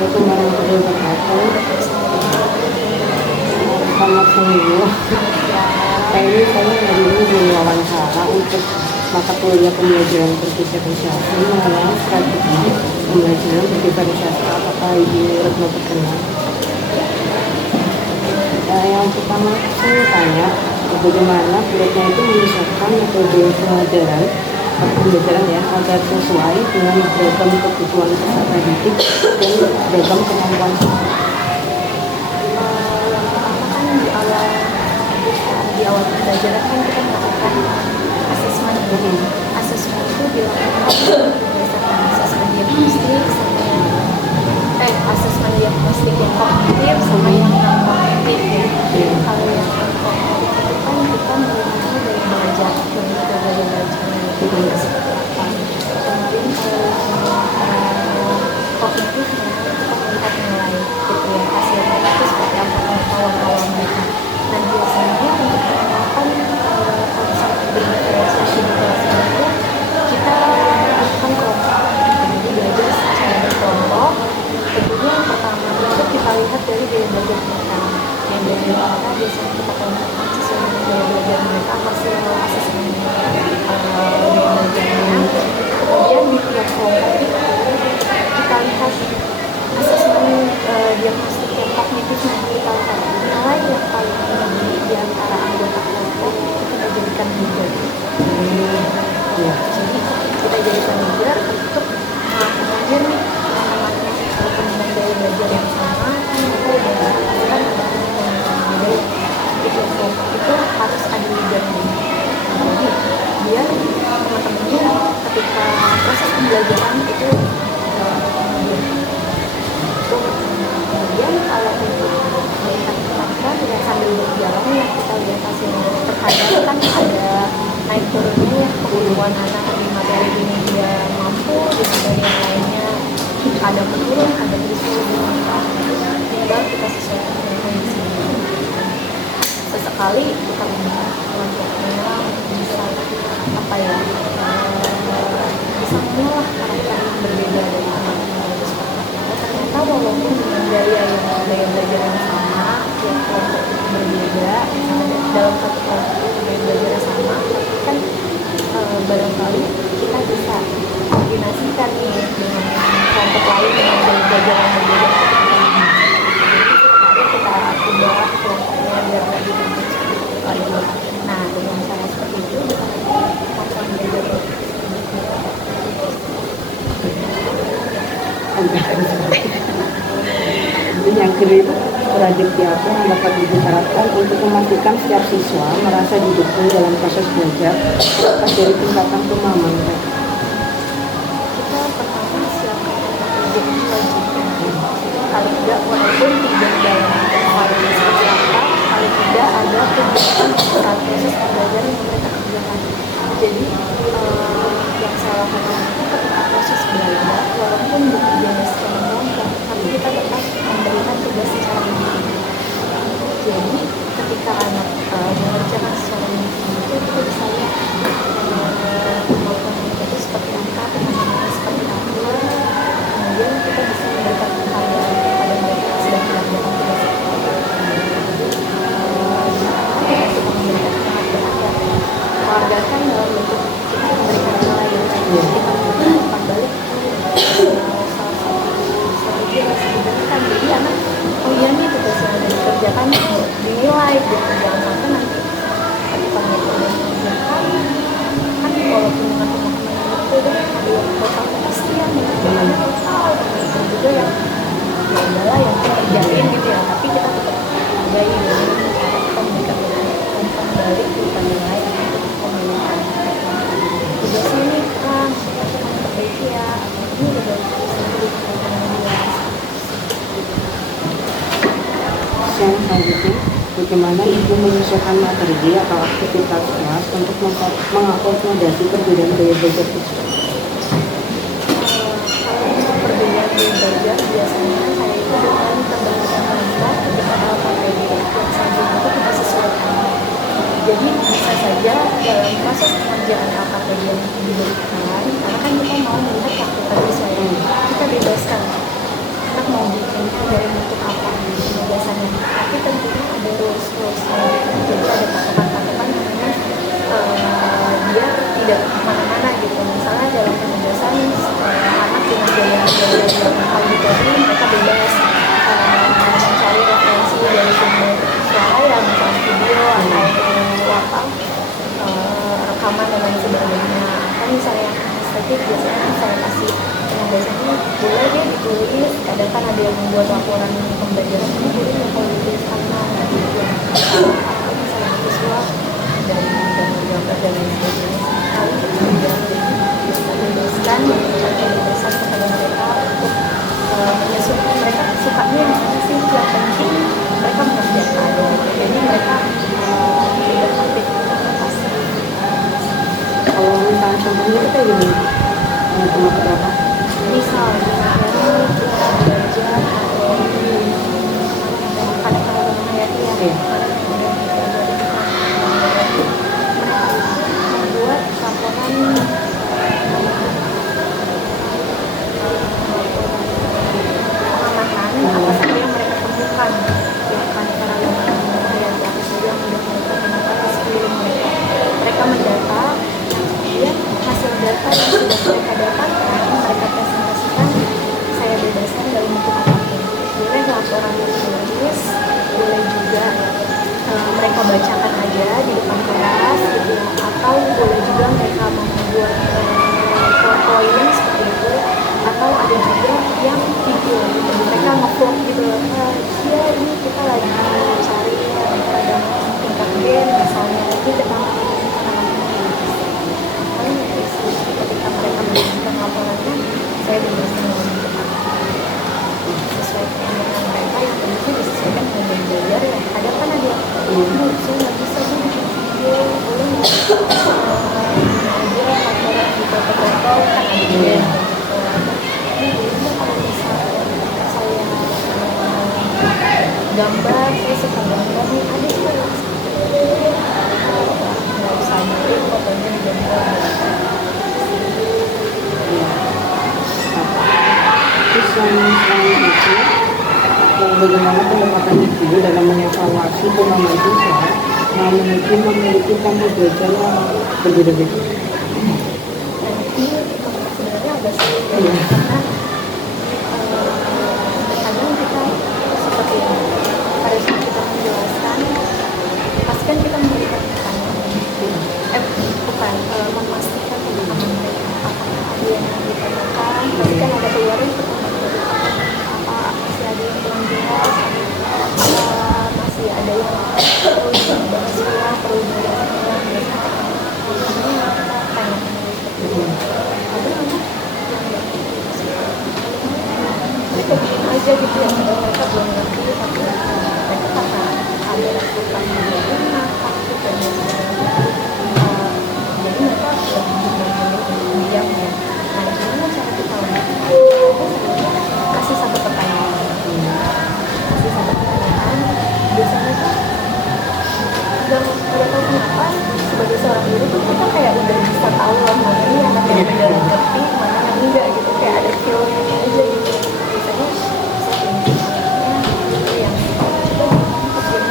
Assalamualaikum warahmatullahi wabarakatuh. Selamat seminggu. Kali ini saya hari ini diwawancara untuk mata kuliah pembelajaran berdifferensiasi mengenai strategi pembelajaran berdifferensiasi. Apakah Ibu Retno terkenal? Yang pertama saya tanya bagaimana pihaknya itu menyesuaikan metode pembelajaran ya agar sesuai dengan beragam kebutuhan peserta didik dan beragam kemampuan siswa. Di awal pembelajaran kan kita melakukan asesmen. Asesmen itu dilakukan berdasarkan asesmen diagnostik asesmen diagnostik yang kognitif sama yang non kognitif ya. Kalau yang non kognitif itu kan kita melihatnya dari belajar dari belajarnya itu seperti apa. Kemudian kalau kognitif kita melihat nilai gitu ya, hasilnya itu seperti apa pengetahuan mereka. Dan biasanya untuk penerapan konsep diferensiasi di kelas itu kita lakukan kelompok, jadi belajar secara berkelompok. Tentunya yang pertama itu kita lihat dari gaya belajar mereka. Yang gaya belajar mereka biasanya kita kelompokkan sesuai dengan gaya belajar mereka, hasil asesmen gaya belajarnya. Kemudian di tiap kelompok itu kita lihat asesmen diagnostik yang kognitifnya, kita lihat nilai yang paling tinggi di antara anggota kelompok itu kita jadikan leader. Jadi kita jadikan leader untuk mengajar nih teman-temannya walaupun dengan gaya belajar yang sama, kan mereka udah mendapatkan dengan berbeda. Di tiap kelompok itu harus ada leadernya. Jadi biar teman-temannya ketika proses pembelajaran itu kemudian kalau untuk melihat kemampuan dengan sambil berjalan ya kita lihat hasilnya. Terkadang kan ada naik turunnya ya kebutuhan anak di materi ini dia mampu, di materi yang lainnya ada menurun, ada disuruh tinggal kita sesuaikan dengan kondisinya. Sesekali kita melihat kelompoknya bisa apa ya bisa mengolah karakter yang berbeda dari anak-anak itu seperti apa. Ternyata walaupun dengan gaya belajar yang sama, tiap kelompok itu berbeda, dalam satu kelompok itu gaya belajar yang sama, kan barangkali kita bisa kombinasikan nih dengan kelompok lain dengan gaya belajar yang berbeda. Jadi kita ubah kelompoknya biar lebih lagi. Nah, dengan cara seperti itu kita akan belajar. Yang kedua, strategi apa yang dapat diterapkan untuk memastikan setiap siswa merasa didukung dalam proses belajar lepas dari tingkatan pemahaman mereka? Kita pertama siapkan strategi wajibkan. Paling tidak walaupun tidak dalam file seperti apa, paling tidak ada kegiatan saat proses pembelajaran yang mereka kerjakan. Jadi yang saya lakukan itu ketika proses belajar, walaupun bekerja secara kelompok, tapi kita tetap memberikan tugas secara individu. Jadi ketika anak mengerjakan secara individu itu kita bisa lihat kemampuan mereka itu seperti apa, pemahamannya seperti apa. Kemudian kita bisa memberikan penghargaan kepada mereka yang sedang melakukan tugas itu. Kita suka memberikan penghargaan ya. Penghargaan kan dalam bentuk kita memberikan nilai yang kita memberikan umpan balik. Salah satu strategi yang harus diberikan. Jadi anak, oh iya nih tugas yang ada dikerjakan dinilai gitu. Jangan sampai nanti ketika mereka udah mengerjakan, kan walaupun dengan pemahaman yang berbeda, ada yang total kesian mengerjakannya total, ada juga yang ya udahlah yang kerjain gitu ya, tapi kita tetap hargai dengan cara kita memberikan umpan balik kita nilai untuk pemilihan tugasnya nih kan kita perbaiki ya, ini udah baik sendiri Yang selanjutnya, bagaimana Ibu menyesuaikan materi atau aktivitas kelas untuk mengakomodasi perbedaan gaya belajar siswa? Untuk perbedaan gaya belajar biasanya saya itu dengan pembahasan mereka ketika LKPD yang selanjutnya itu kita sesuaikan. Jadi bisa saja dalam proses pengerjaan LKPD yang diberikan, karena kan kita mau melihat praktik siswa, kita bebaskan anak mau kasih yang biasanya boleh deh ditulis, kadang kan ada yang membuat laporan pembelajaran ini boleh nggak kalau ditulis sama gitu atau misalnya siswa dari gambar dan lain sebagainya sekali kemudian menuliskan pesan kepada mereka untuk menyesuaikan mereka sukanya yang mana sih, yang penting mereka mengerjakan jadi mereka tidak aktif pasif. Kalau misalnya contohnya itu kayak gini, cuma berapa? Misalnya kita belajar atau kadang-kadang menghayati ya membuat laporan pengamatan apa saja yang mereka temukan ya kan para menghayati apa saja yang sudah mereka temukan di sekeliling mereka. Mereka mendata kemudian hasil data yang sudah mereka dapatkan mereka presentasikan. Saya bebaskan dalam bentuk apapun, boleh laporan tertulis, boleh juga mereka bacakan aja di depan kelas gitu, atau boleh juga mereka membuat PowerPoint seperti itu, atau ada juga yang video gitu, mereka nge-vlog gitu. Ya ini kita lagi cari pada tingkat band misalnya, ini tentang ketika mereka menyajikan laporannya, saya bebaskan dalam bentuk sesuai keinginan mereka, yang tentunya disesuaikan dengan yang belajar ya. Ada kan ada bu, saya nggak bisa bu bikin video, boleh nggak aja laporan di foto-foto kan ada juga ini boleh nggak kalau misalnya saya gambar, saya suka gambar nih, ada juga nggak usah bikin fotonya di gambar. Terus selain itu, bagaimana pendekatannya guru dalam mengevaluasi pemahaman siswa yang memiliki kamu belajar yang berbeda-beda? Ini sebenarnya agak sulit ya, karena kadang kita seperti pada saat kita menjelaskan, pasti kan kita memberikan pertanyaan, bukan memastikan pemahaman mereka apakah ada yang ditanyakan, pasti kan ada keluarin pertanyaan dari apa masih ada yang belum jelas, masih ada yang perlu dibahas ulang, perlu dijelaskan ulang, biasanya kita tanyakan seperti itu. Ada memang yang nggak mereka bikin aja gitu ya, padahal mereka belum ngerti, tapi mereka karena ada rasa takut dan jadi mereka lebih diam ya. Nah gimana cara kita kasih satu pertanyaan, biasanya tuh nggak tahu kenapa sebagai seorang guru tuh kita kayak udah bisa tahu lah mana nih anak yang beneran ngerti, mana yang enggak gitu, kayak ada feel-nya aja gitu. Biasanya itu yang coba kerjain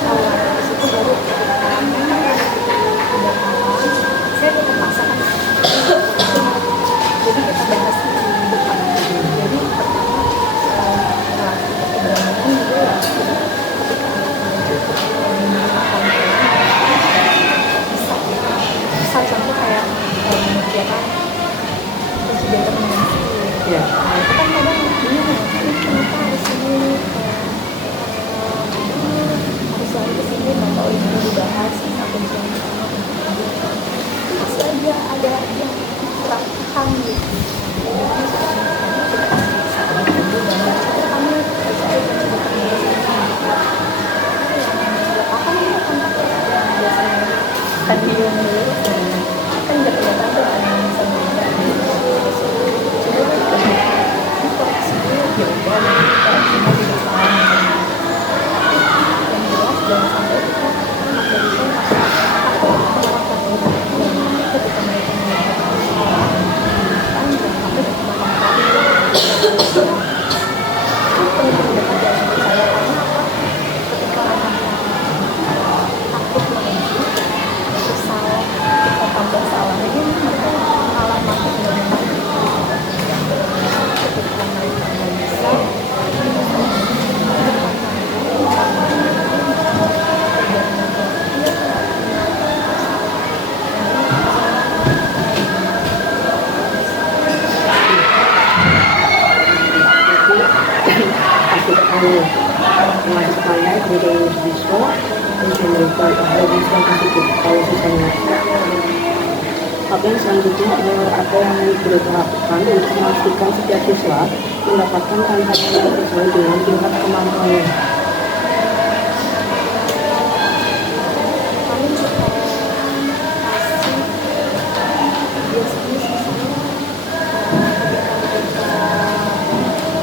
kalau dari situ baru udah paham, saya tetap paksakan jadi kita bahas di depan. Jadi pertama keberanian juga ya, ketika bisa contoh kayak mengerjakan presiden terminasi ya. Nah itu kan kadang bingung ya, ini kenapa harus ini harus lari ke sini, nggak tahu ini mau dibahas atau misalnya masih aja ada yang kurang paham gitu. Jadi kita kasih satu dulu dan kamu baca aja coba terbiasa nggak paham ya kontak yang biasanya tadi yang dulu kan nggak kelihatan tuh ada yang bisa nggak coba kan ini koreksi dulu ya udah koreksi masih tidak paham yang jelas jangan sampai kita menjadikan atau melakukan ketika mereka melakukan kesalahan kan jangan sampai berkembang tadi itu penting banget dalam hidup saya karena apa ketika anak takut mengaji terus salah sebagai siswa bisa memberikan siswa positif kalau siswanya. Tapi yang selanjutnya adalah apa yang kita lakukan untuk memastikan setiap siswa mendapatkan tantangan yang sesuai dengan tingkat kemampuannya. Paling suka kasih biasanya sisanya ketika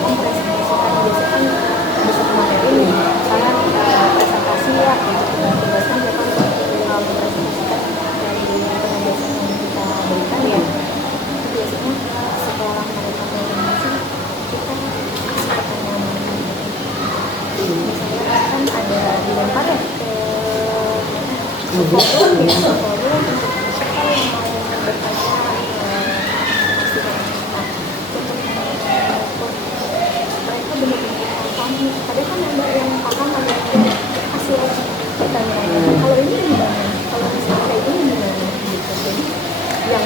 mempresentasikan biasanya kan bisa materi nih karena presentasi ya tugaskan dia kan mempresentasikan dari penugasan yang kita berikan ya. Itu biasanya setelah mereka presentasi kita kasih pertanyaan. Misalnya kan ada dilempar ya ke forum untuk siapa yang mau bertanya pasti nah untuk mereka benar-benar paham ada kan ada yang paham ada yang kasih lagi pertanyaan kalau ini gimana kalau misalnya kayak gini gimana gitu jadi yang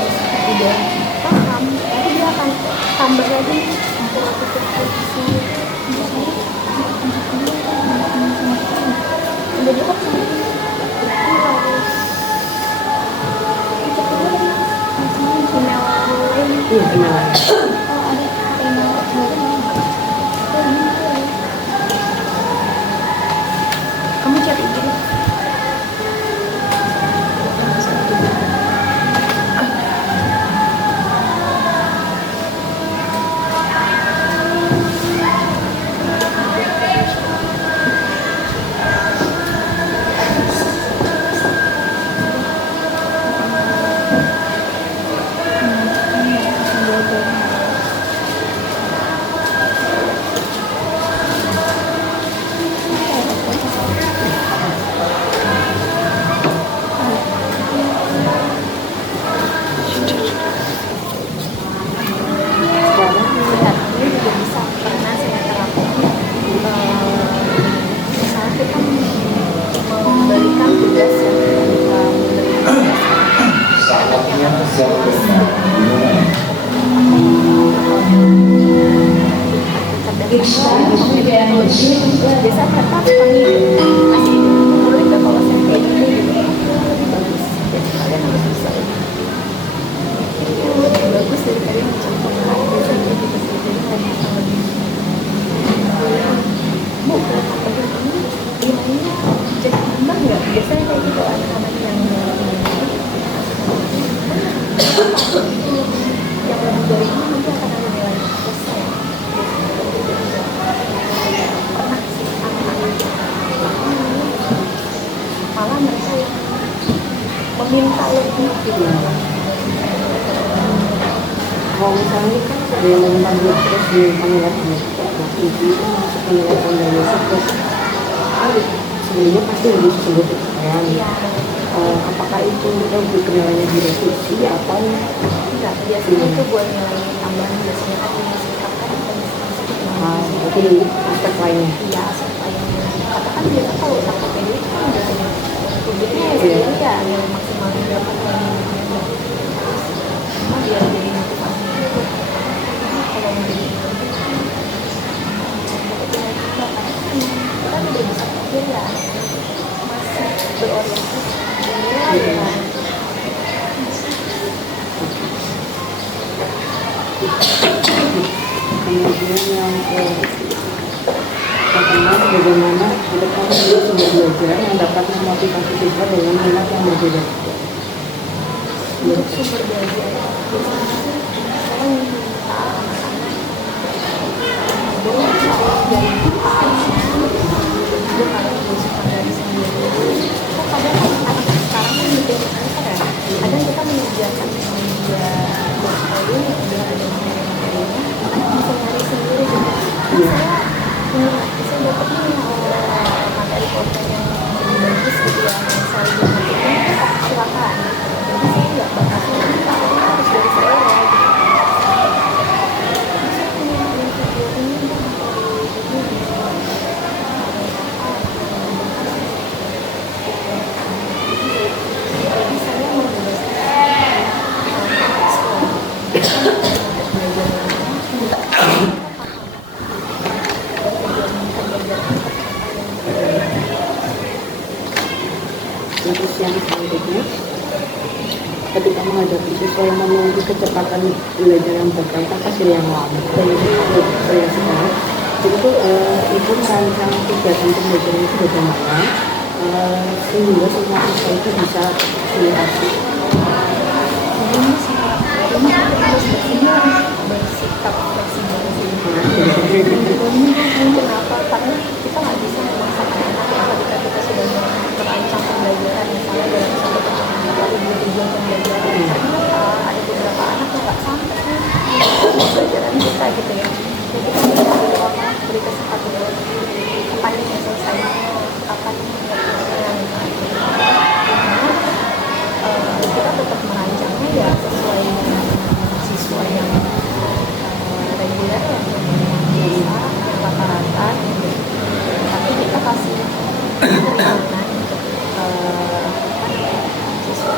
udah paham nanti dia akan tambah lagi untuk posisi jadi kan Iya, gimana? Kamu cari dulu. Biasa mereka panggil masih boleh nggak kalau saya kayak gini gitu bagus jadi kalian harus bisa bagus dari kalian mencontohkan biasanya gitu sih jadi kalian bisa lebih bu apa ini nilainya jadi tambah nggak biasanya kayak gitu anak-anak yang lebih dari ini nanti akan ada nilai selesai malah mereka yang meminta lebih gitu. Kalau misalnya kan ada yang memanggil terus dipanggil lagi, nah itu masuk penilaian dari terus sebelumnya pasti lebih sebut kan. Apakah itu udah penilaiannya direvisi atau enggak? Biasanya itu buat nilai tambahan biasanya kan sikap kan berarti aspek lainnya. Iya, aspek lainnya. Katakan biasa kalau udah pakai duit kan udah budgetnya ya segini ya nilai maksimal berapa cuma biar jadi motivasi itu kalau menjadi kita udah bisa pikir ya masih berorientasi nilai kan Kemudian yang pertama bagaimana kita membuat sumber belajar yang dapat memotivasi siswa dengan minat yang berbeda. untuk sumber belajar biasanya sih saya minta anak-anak dari dia kalau suka dari sendiri kok kadang anak sekarang kan bikin kan kadang kita menyediakan media coding udah ada materinya anak bisa nyari sendiri gitu saya dapat nih materi konten yang lebih bagus gitu ya yang saya butuhin silakan jadi saya nggak bakal harus dari saya ya supaya menunggu kecepatan belajar yang berkaitan hasil yang lama dan yang sekarang. Jadi tuh ibu merancang kegiatan pembelajaran itu bagaimana sehingga semua siswa itu bisa asimilasi. Ini bersikap fleksibel sih. Kenapa? Karena kita nggak bisa memaksakan anak ketika kita sudah merancang pembelajaran, misalnya dalam satu pertemuan ada dua tujuan pembelajaran. Ada beberapa anak yang nggak sampai nih pembelajaran kita gitu ya. Jadi kita beri ruang, beri kesempatan kapan ini selesainya, kapan ini kita tetap merancangnya ya sesuai dengan siswa yang reguler ya, yang biasa, yang rata-rata gitu. Tapi kita kasih keringanan untuk siswa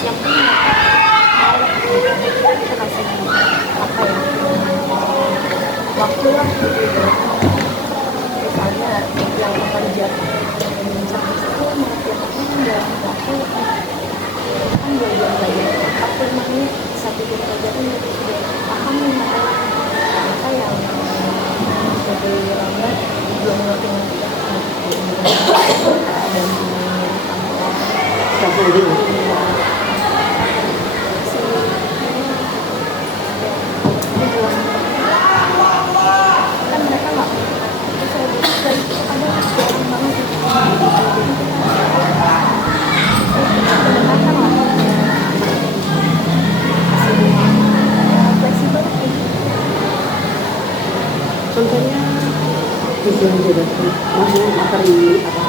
yang punya kita kasih apa ya waktu lah gitu. Misalnya yang bekerja service itu mengerjakan dalam waktu kan 2 jam belajar 45 menit satu jam pelajaran itu sudah paham nih materi. Mereka yang jadi lambat belum ngerti dan kan mereka nggak saya dan ada jarang banget jadi fleksibel. Contohnya tujuan juga maksudnya materi apa?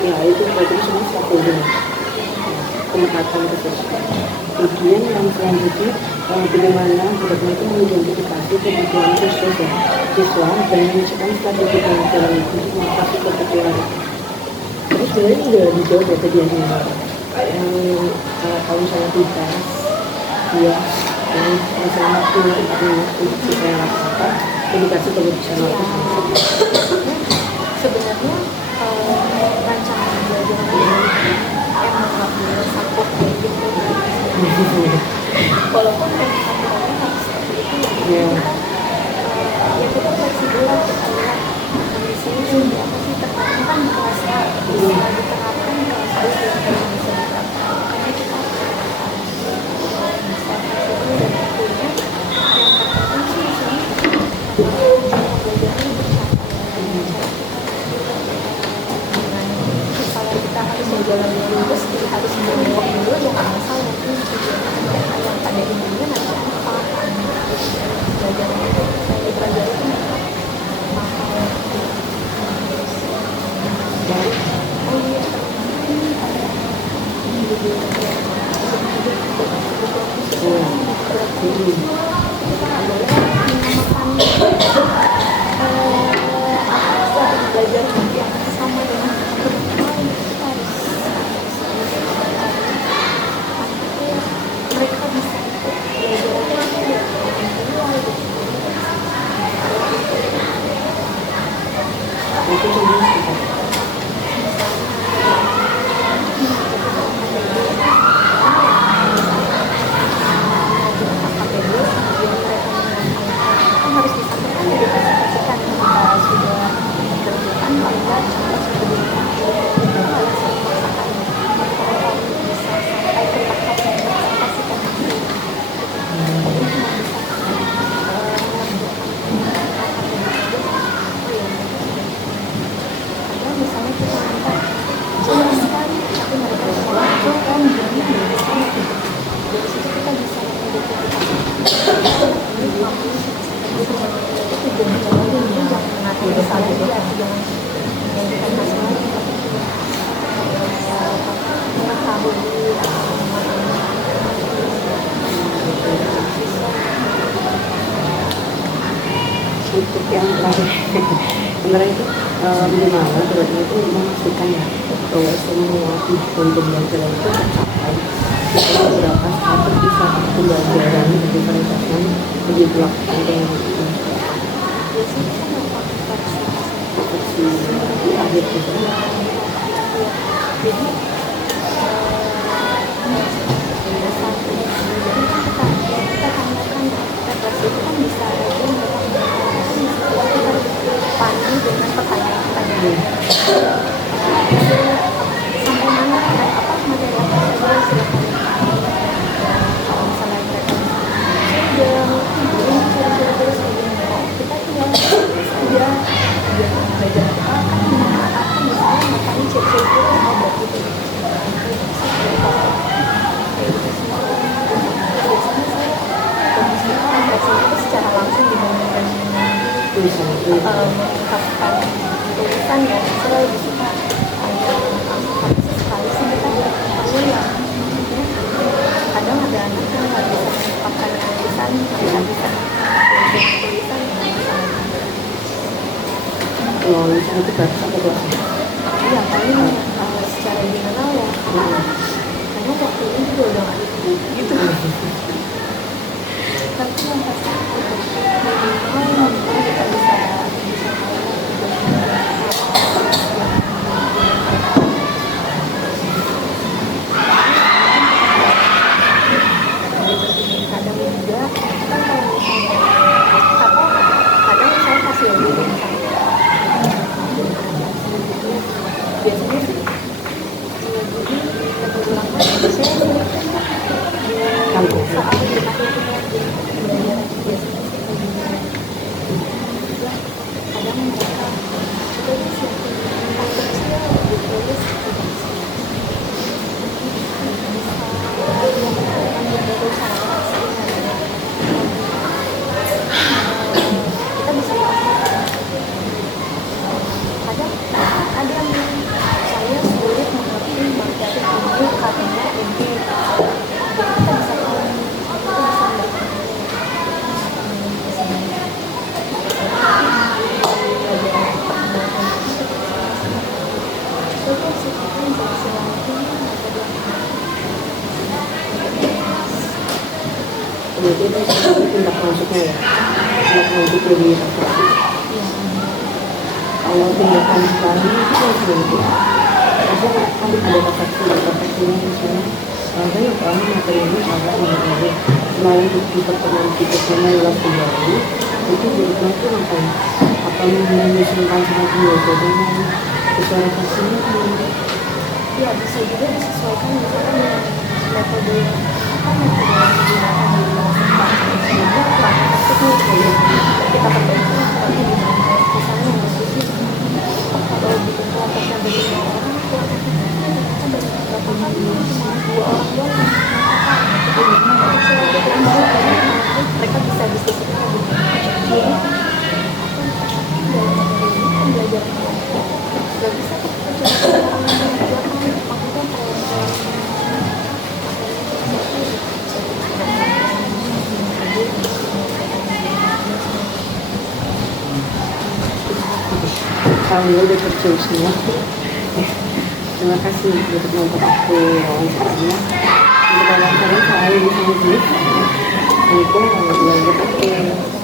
Ya itu berarti semua satu pendekatan khusus. Kemudian yang selanjutnya bagaimana guru itu mengidentifikasi kebutuhan khusus siswa dan menunjukkan strategi pembelajaran itu mengatasi kebutuhan. Terus sebenarnya sudah dijawab ya tadi yang kalau misalnya tugas dia yang misalnya waktu untuk siswa yang lakukan edukasi kebutuhan waktu sebenarnya rancangan belajar emang nggak boleh sangkut kayak gitu. Walaupun aturannya harus seperti itu ya. Ya kita fleksibel lah, kita lihat kondisinya seperti apa sih, terkadang kan di kelas A bisa diterapkan, di kelas B belum tentu bisa diterapkan. Makanya kita harus bisa fleksibel dan tentunya yang terpenting sih di sini tujuan pembelajarannya bercapai. Kalau kita harus berjalan lurus, kita harus menengok dulu dengan asal mungkin tujuan yang pada intinya nanti apa belajar itu saya dipelajari itu mahal. Oh iya, Hmm. Kita nggak boleh menamakan belajar yang sama dengan teman lain. Kita harus mereka bisa ikut belajar Itu jenis kita. harus disampaikan dikasihkan ketika sudah kerjaan maka contoh seperti itu harus memaksakan mereka bisa sampai ke tahap yang kasihkan nanti ada misalnya kita minta jelas sekali tapi mereka mengajukan jadi dari situ kita bisa Untuk yang terakhir itu bagaimana berarti itu memastikan ya bahwa semua tujuan pembelajaran itu tercapai. Misalnya beberapa saat bisa pembelajaran diprioritaskan menjadi dilakukan dengan di akhir itu. Jadi kita tambahkan referensi itu kan bisa pandu dengan pertanyaan-pertanyaan sampai mana apa materi apa saja silakan kalau misalnya mereka sudah belum terus kita tinggal saja biar belajar kita kan misalnya matanya cek-cek dulu buat itu secara langsung dibandingkan mengungkapkan tulisan ya saya lebih suka sekali sih kita perlu yang kadang ada anak yang nggak bisa mengungkapkan tulisan nggak bisa tulisan kalau misalnya itu baca atau baca iya paling secara general ya karena waktu ini juga udah nggak gitu tapi yang pasti kita bisa kadang juga kan kalau misalnya kadang saya kasih lebih biasanya sih jadi berulang lagi saya soal kadang mereka tulis yang kecil ditulis kita bisa kadang ada yang saya sulit mengerti baca ini katanya ini jadi kita bisa tahu berarti itu tindak lanjutnya ya, tindak lanjut dari refleksi. Kalau tindakan sekarang itu kan seperti maksudnya kan ada refleksinya misalnya banyak orang materi ini agak menarik selain di pertemuan kita luas kembali itu berikutnya itu apa menyusunkan sangat pembelajaran sesuai refleksinya ya bisa juga disesuaikan misalnya dengan metode metode yang digunakan di kita perbaiki seperti gimana misalnya yang diskusi kalau bikin kelompoknya begini orang kelompoknya banyak berapa kali cuma 2 orang doang mereka bisa diskusikan jadi dalam materi ini pembelajaran kelompok nggak bisa kita orang yang maksudnya Alhamdulillah udah kecil semua. Terima kasih untuk nonton aku wawancaranya. Untuk wawancara saya di sini. Assalamualaikum warahmatullahi wabarakatuh.